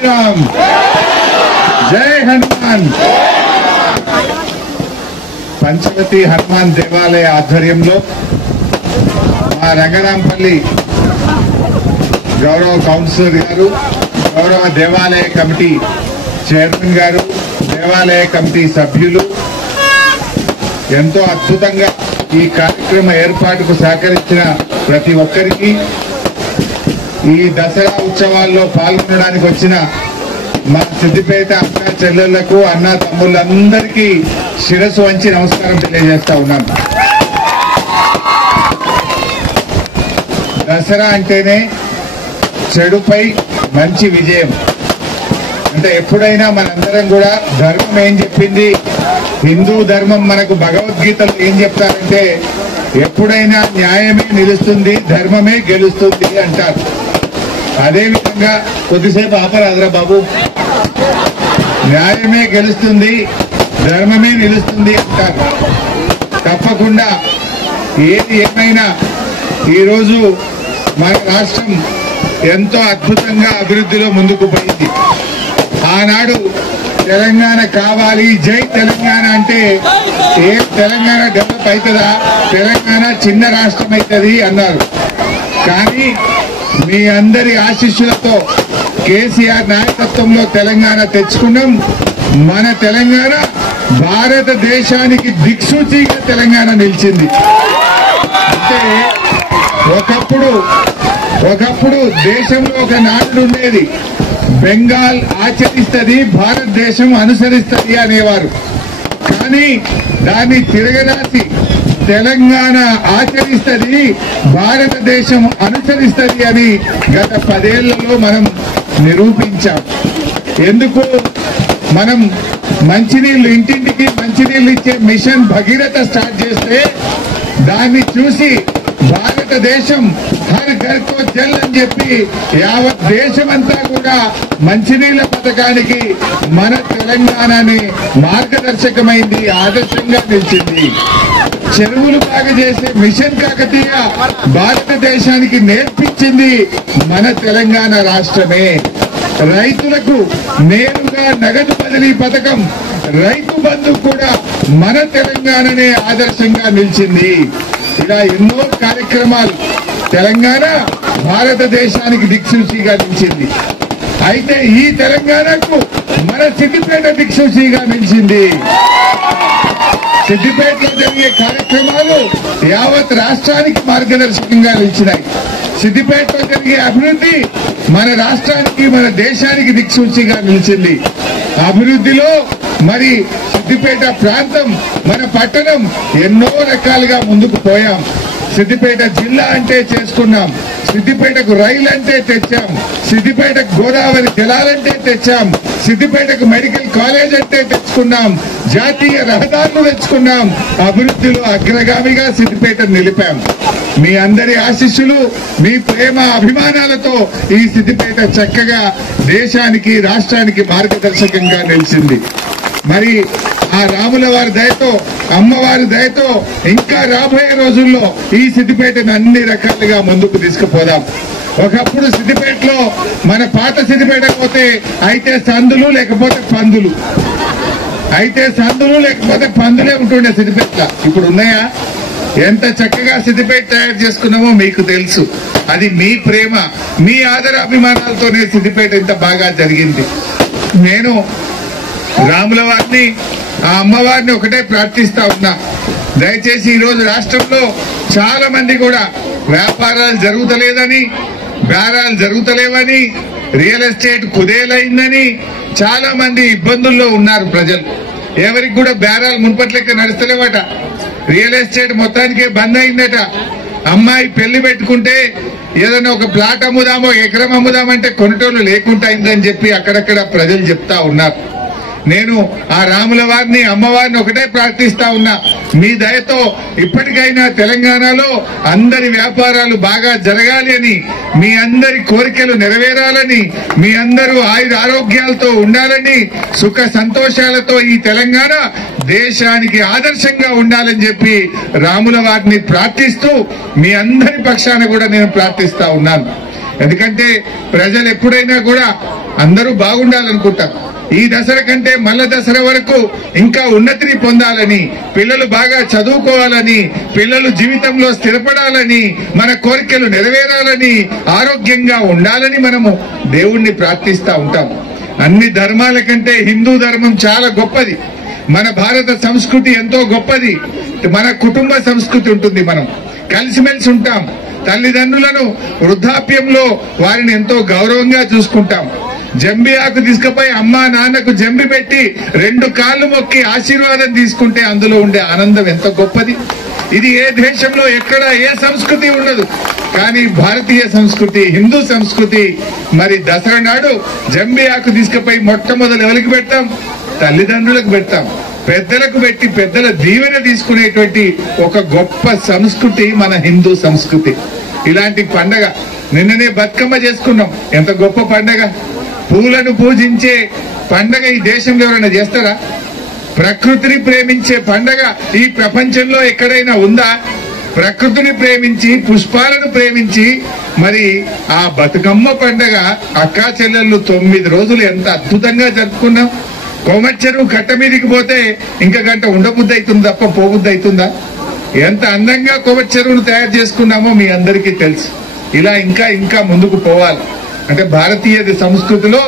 శ్రీరామ్, జై హనుమాన్. పంచవతి హనుమాన్ దేవాలయ ఆధ్వర్యంలో మా రంగరాంపల్లి గౌరవ కౌన్సిలర్ గారు, గౌరవ దేవాలయ కమిటీ చైర్మన్ గారు, దేవాలయ కమిటీ సభ్యులు ఎంతో అద్భుతంగా ఈ కార్యక్రమ ఏర్పాటుకు సహకరించిన ప్రతి ఒక్కరికి, ఈ దసరా ఉత్సవాల్లో పాల్గొనడానికి వచ్చిన మా సిద్దిపేట అక్క చెల్లెళ్లకు, అన్న తమ్ముళ్ళందరికీ శిరస్సు వంచి నమస్కారం తెలియజేస్తా ఉన్నాను. దసరా అంటేనే చెడుపై మంచి విజయం. అంటే ఎప్పుడైనా మనందరం కూడా ధర్మం ఏం చెప్పింది, హిందూ ధర్మం మనకు భగవద్గీతలో ఏం చెప్తారంటే ఎప్పుడైనా న్యాయమే నిలుస్తుంది, ధర్మమే గెలుస్తుంది అంటారు. అదేవిధంగా కొద్దిసేపు ఆపరాదురా బాబు, న్యాయమే గెలుస్తుంది, ధర్మమే నిలుస్తుంది అంటారు. తప్పకుండా ఏది ఏమైనా ఈరోజు మన రాష్ట్రం ఎంతో అద్భుతంగా అభివృద్ధిలో ముందుకు పోయింది. ఆనాడు తెలంగాణ కావాలి, జై తెలంగాణ అంటే ఏం తెలంగాణ డెవలప్ అవుతుందా, తెలంగాణ చిన్న రాష్ట్రం అవుతుంది అన్నారు. కానీ మీ అందరి ఆశీస్సులతో కేసీఆర్ నాయకత్వంలో తెలంగాణ తెచ్చుకున్నాం. మన తెలంగాణ భారతదేశానికి దిక్సూచిగా తెలంగాణ నిలిచింది. అంటే ఒకప్పుడు దేశంలో ఒక నాడు ఉండేది, బెంగాల్ ఆచరిస్తుంది, భారతదేశం అనుసరిస్తుంది అనేవారు. కానీ దాన్ని తిరగరాసి తెలంగాణ ఆచరిస్తుంది, భారతదేశం అనుసరిస్తుంది అని గత 10 ఏళ్లలో మనం నిరూపించాం. ఎందుకు? మనం మంచినీళ్లు, ఇంటింటికి మంచినీళ్లు ఇచ్చే మిషన్ భగీరథ స్టార్ట్ చేస్తే దాన్ని చూసి భారతదేశం హర్ ఘర్ కో జల్ అని చెప్పి యావత్ దేశమంతా కూడా మంచినీళ్ల పథకానికి మన తెలంగాణని మార్గదర్శకమైంది, ఆదర్శంగా నిలిచింది. చెరువులు బాగా చేసే మిషన్ కాకతీయ భారతదేశానికి నేర్పించింది మన తెలంగాణ రాష్ట్రమే. రైతులకు నేరుగా నగదు బదిలీ పథకం, రైతు బంధు కూడా మన తెలంగాణనే ఆదర్శంగా నిలిచింది. ఇలా ఎన్నో కార్యక్రమాలు తెలంగాణ భారతదేశానికి దిక్సూచిగా నిలిచింది. అయితే ఈ తెలంగాణకు మన సిద్దిపేట దిక్సూచిగా నిలిచింది. సిద్దిపేటలో జరిగే కార్యక్రమాలు యావత్ రాష్ట్రానికి మార్గదర్శకంగా నిలిచినాయి. సిద్దిపేటలో జరిగే అభివృద్ధి మన రాష్ట్రానికి, మన దేశానికి దిక్సూచిగా నిలిచింది. అభివృద్ధిలో మరి సిద్దిపేట ప్రాంతం, మన పట్టణం ఎన్నో రకాలుగా ముందుకు పోయాం. సిద్దిపేట జిల్లా అంటే చేసుకున్నాం, సిద్దిపేటకు రైలు అంటే తెచ్చాం, సిద్దిపేటకు గోదావరి జలాలంటే తెచ్చాం, సిద్దిపేటకు మెడికల్ కాలేజ్ అంటే తెచ్చుకున్నాం, జాతీయ రహదారులు తెచ్చుకున్నాం. అభివృద్ధిలో అగ్రగామిగా సిద్దిపేట నిలిపాం. మీ అందరి ఆశీస్సులు, మీ ప్రేమ అభిమానాలతో ఈ సిద్దిపేట చక్కగా దేశానికి, రాష్ట్రానికి మార్గదర్శకంగా నిలిచింది. మరి ఆ రాముల వారి దయతో, అమ్మవారి దయతో ఇంకా రాబోయే రోజుల్లో ఈ సిద్దిపేటను అన్ని రకాలుగా ముందుకు తీసుకుపోదాం. ఒకప్పుడు సిద్దిపేటలో మన పాత సిద్దిపేట పోతే అయితే సందులు లేకపోతే పందులు, పందులే ఉంటుండే సిద్దిపేట. ఇప్పుడు ఉన్నాయా? ఎంత చక్కగా సిద్దిపేట తయారు చేసుకున్నామో మీకు తెలుసు. అది మీ ప్రేమ, మీ ఆదరాభిమానాలతోనే సిద్దిపేట ఇంత బాగా జరిగింది. నేను రాముల వారిని, ఆ అమ్మవారిని ఒకటే ప్రార్థిస్తా ఉన్నా, దయచేసి ఈరోజు రాష్ట్రంలో చాలా మంది కూడా వ్యాపారాలు జరుగుతలేదని, బేరాలు జరుగుతలేవని, రియల్ ఎస్టేట్ కుదేలైందని చాలా మంది ఇబ్బందుల్లో ఉన్నారు ప్రజలు. ఎవరికి కూడా బేరాలు మున్పట్లెక్క నడుస్తలేవట. రియల్ ఎస్టేట్ మొత్తానికే బంద్ అయిందట. అమ్మాయి పెళ్లి పెట్టుకుంటే ఏదైనా ఒక ప్లాట్ అమ్ముదామో, ఎకరం అమ్ముదామంటే కొనుటోళ్లు లేకుండా అయిందని చెప్పి అక్కడక్కడ ప్రజలు చెప్తా ఉన్నారు. నేను ఆ రాముల వారిని, అమ్మవారిని ఒకటే ప్రార్థిస్తా ఉన్నా, మీ దయతో ఇప్పటికైనా తెలంగాణలో అందరి వ్యాపారాలు బాగా జరగాలి అని, మీ అందరి కోరికలు నెరవేరాలని, మీ అందరూ ఆయుర ఆరోగ్యాలతో ఉండాలని, సుఖ సంతోషాలతో ఈ తెలంగాణ దేశానికి ఆదర్శంగా ఉండాలని చెప్పి రాముల వారిని ప్రార్థిస్తూ మీ అందరి పక్షాన కూడా నేను ప్రార్థిస్తా ఉన్నాను. ఎందుకంటే ప్రజలు ఎప్పుడైనా కూడా అందరూ బాగుండాలనుకుంటారు. ఈ దసరా కంటే మల్ల దసరా వరకు ఇంకా ఉన్నతిని పొందాలని, పిల్లలు బాగా చదువుకోవాలని, పిల్లలు జీవితంలో స్థిరపడాలని, మన కోరికలు నెరవేరాలని, ఆరోగ్యంగా ఉండాలని మనము దేవుణ్ణి ప్రార్థిస్తూ ఉంటాం. అన్ని ధర్మాల కంటే హిందూ ధర్మం చాలా గొప్పది. మన భారత సంస్కృతి ఎంతో గొప్పది. మన కుటుంబ సంస్కృతి ఉంటుంది. మనం కలిసిమెలిసి ఉంటాం. తల్లిదండ్రులను వృద్ధాప్యంలో వారిని ఎంతో గౌరవంగా చూసుకుంటాం. జంబి ఆకు తీసుకుపోయి అమ్మా నాన్నకు జంబి పెట్టి 2 కాళ్ళు మొక్కి ఆశీర్వాదం తీసుకుంటే అందులో ఉండే ఆనందం ఎంత గొప్పది. ఇది ఏ దేశంలో ఎక్కడ ఏ సంస్కృతి ఉండదు. కానీ భారతీయ సంస్కృతి, హిందూ సంస్కృతి మరి దసరా నాడు జంబి ఆకు తీసుకుపోయి మొట్టమొదలు ఎవరికి పెడతాం? తల్లిదండ్రులకు పెడతాం. పెద్దలకు పెట్టి పెద్దల దీవెన తీసుకునేటువంటి ఒక గొప్ప సంస్కృతి మన హిందూ సంస్కృతి. ఇలాంటి పండగ నిన్ననే బతుకమ్మ చేసుకున్నాం. ఎంత గొప్ప పండగ. పూలను పూజించే పండగ ఈ దేశంలో ఎవరైనా చేస్తారా? ప్రకృతిని ప్రేమించే పండగ ఈ ప్రపంచంలో ఎక్కడైనా ఉందా? ప్రకృతిని ప్రేమించి, పుష్పాలను ప్రేమించి మరి ఆ బతుకమ్మ పండగ అక్కా చెల్లెళ్ళు 9 రోజులు ఎంత అద్భుతంగా జరుపుకున్నాం. కోమచ్చెరువు కట్ట మీదకి పోతే ఇంకా గంట ఉండబుద్ధి అవుతుంది తప్ప పోబుద్ధి అవుతుందా? ఎంత అందంగా కోమచ్చెరువును తయారు చేసుకున్నామో మీ అందరికీ తెలుసు. ఇలా ఇంకా ఇంకా ముందుకు పోవాలి. అంటే భారతీయ సంస్కృతిలో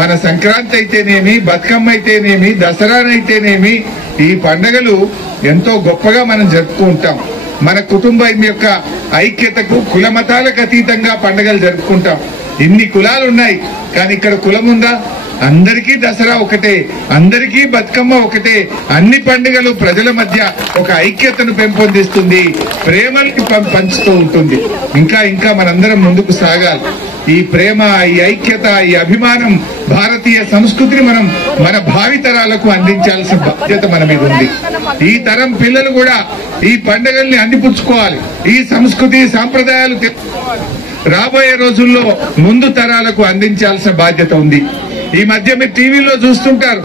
మన సంక్రాంతి అయితేనేమి, బతుకమ్మ అయితేనేమి, దసరానైతేనేమి ఈ పండుగలు ఎంతో గొప్పగా మనం జరుపుకుంటాం. మన కుటుంబం యొక్క ఐక్యతకు కుల మతాలకు అతీతంగా పండుగలు జరుపుకుంటాం. ఇన్ని కులాలు ఉన్నాయి కానీ ఇక్కడ కులం ఉందా? అందరికీ దసరా ఒకటే, అందరికీ బతుకమ్మ ఒకటే. అన్ని పండుగలు ప్రజల మధ్య ఒక ఐక్యతను పెంపొందిస్తుంది, ప్రేమల్ని పంచుతూ ఉంటుంది. ఇంకా ఇంకా మనందరం ముందుకు సాగాలి. ఈ ప్రేమ, ఈ ఐక్యత, ఈ అభిమానం, భారతీయ సంస్కృతిని మనం మన భావితరాలకు అందించాల్సిన బాధ్యత మన మీద ఉంది. ఈ తరం పిల్లలు కూడా ఈ పండుగల్ని అందిపుచ్చుకోవాలి. ఈ సంస్కృతి సాంప్రదాయాలు తెలుసుకోవాలి. రాబోయే రోజుల్లో ముందు తరాలకు అందించాల్సిన బాధ్యత ఉంది. ఈ మధ్య మీరు టీవీలో చూస్తుంటారు,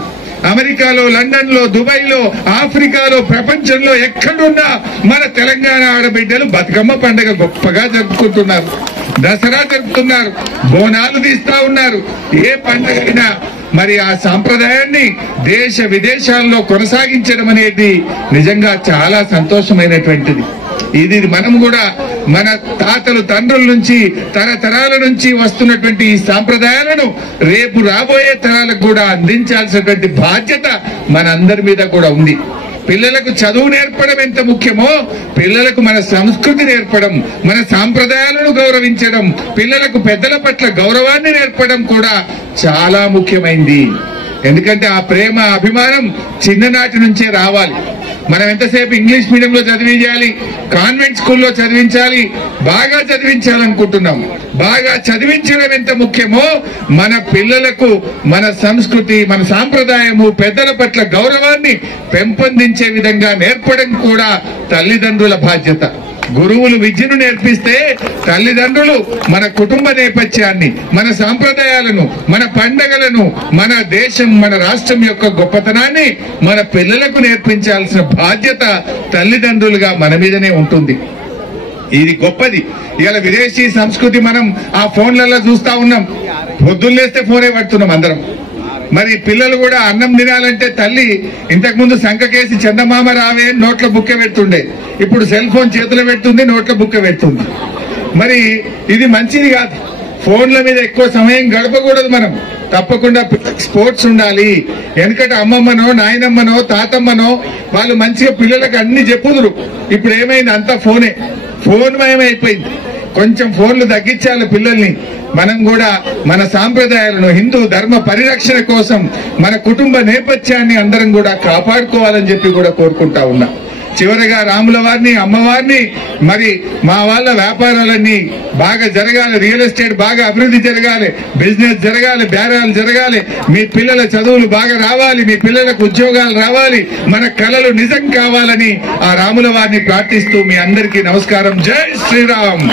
అమెరికాలో, లండన్ లో, దుబాయ్ లో, ఆఫ్రికాలో, ప్రపంచంలో ఎక్కడున్నా మన తెలంగాణ ఆడబిడ్డలు బతుకమ్మ పండుగ గొప్పగా జరుపుకుంటున్నారు, దసరా జరుపుతున్నారు, బోనాలు తీస్తా ఉన్నారు. ఏ పండుగ అయినా మరి ఆ సాంప్రదాయాన్ని దేశ విదేశాల్లో కొనసాగించడం అనేది నిజంగా చాలా సంతోషమైనటువంటిది. ఇది మనం కూడా మన తాతలు తండ్రుల నుంచి తరతరాల నుంచి వస్తున్నటువంటి ఈ సాంప్రదాయాలను రేపు రాబోయే తరాలకు కూడా అందించాల్సినటువంటి బాధ్యత మన అందరి మీద కూడా ఉంది. పిల్లలకు చదువు నేర్పడం ఎంత ముఖ్యమో పిల్లలకు మన సంస్కృతి నేర్పడం, మన సాంప్రదాయాలను గౌరవించడం, పిల్లలకు పెద్దల పట్ల గౌరవాన్ని నేర్పడం కూడా చాలా ముఖ్యమైంది. ఎందుకంటే ఆ ప్రేమ, అభిమానం చిన్ననాటి నుంచే రావాలి. మనం ఎంతసేపు ఇంగ్లీష్ మీడియంలో చదివించాలి, కాన్వెంట్ స్కూల్లో చదివించాలి, బాగా చదివించాలనుకుంటున్నాం. బాగా చదివించడం ఎంత ముఖ్యమో మన పిల్లలకు మన సంస్కృతి, మన సాంప్రదాయము, పెద్దల పట్ల గౌరవాన్ని పెంపొందించే విధంగా నేర్పడం కూడా తల్లిదండ్రుల బాధ్యత. గురువులు విద్యను నేర్పిస్తే తల్లిదండ్రులు మన కుటుంబ నేపథ్యాన్ని, మన సాంప్రదాయాలను, మన పండగలను, మన దేశం, మన రాష్ట్రం యొక్క గొప్పతనాన్ని మన పిల్లలకు నేర్పించాల్సిన బాధ్యత తల్లిదండ్రులుగా మన మీదనే ఉంటుంది. ఇది గొప్పది. ఇవాళ విదేశీ సంస్కృతి మనం ఆ ఫోన్లలో చూస్తా ఉన్నాం. పొద్దున్నేస్తే ఫోనే పడుతున్నాం అందరం. మరి పిల్లలు కూడా అన్నం తినాలంటే తల్లి ఇంతకుముందు సంకకేసి చందమామ రావే నోట్ల బుక్క పెడుతుండే, ఇప్పుడు సెల్ ఫోన్ చేతిలో పెడుతుంది, నోట్ల బుక్క పెడుతుంది. మరి ఇది మంచిది కాదు. ఫోన్ల మీద ఎక్కువ సమయం గడపకూడదు. మనం తప్పకుండా స్పోర్ట్స్ ఉండాలి. వెనకట అమ్మమ్మనో, నాయనమ్మనో, తాతమ్మనో వాళ్ళు మంచిగా పిల్లలకు అన్ని చెప్పుదురు. ఇప్పుడు ఏమైంది? అంతా ఫోనే, ఫోన్ మయమైపోయింది. కొంచెం ఫోన్లు తగ్గించాలి పిల్లల్ని. మనం కూడా మన సాంప్రదాయాలను, హిందూ ధర్మ పరిరక్షణ కోసం మన కుటుంబ నేపథ్యాన్ని అందరం కూడా కాపాడుకోవాలని చెప్పి కూడా కోరుకుంటా ఉన్నా. చివరిగా రాముల వారిని, అమ్మవారిని, మరి మా వాళ్ళ వ్యాపారాలన్నీ బాగా జరగాలి, రియల్ ఎస్టేట్ బాగా అభివృద్ధి జరగాలి, బిజినెస్ జరగాలి, బేరాలు జరగాలి, మీ పిల్లల చదువులు బాగా రావాలి, మీ పిల్లలకు ఉద్యోగాలు రావాలి, మన కలలు నిజం కావాలని ఆ రాముల వారిని ప్రార్థిస్తూ మీ అందరికీ నమస్కారం. జై శ్రీరామ్.